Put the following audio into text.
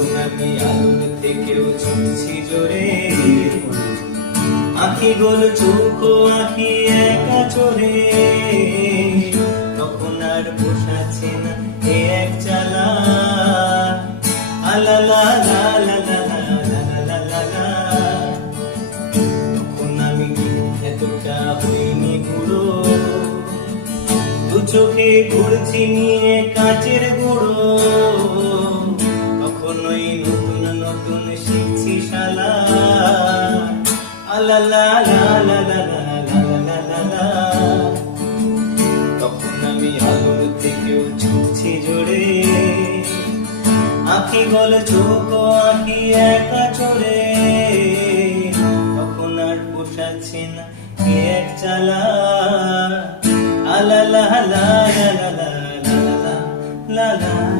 তখন আমি আলোর থেকেও ছুটছি জোরে, আঁখি গোল চোখ আঁখি একা চোরে, তখন আর বসাচ্ছে না এ এক চালা, আলা লা লা লা লা লা লা লা লা। তখন আমি এতটা হইনি বুড়ো, দু চোখে ঘুরছি নিয়ে কাচের গুঁড়ো, তখন ওই নতুন নতুন শিখছি শালা, আলা লা লা লা লা লা লা লা লা। তখন আমি আলোর থেকেও ছুটছি জোরে, আঁখি গোল চোখ আঁখি একা চোরে, তখন আর পোষাচ্ছে না এ এক চালা, আলা লা লা লা লা লা লা লা লা।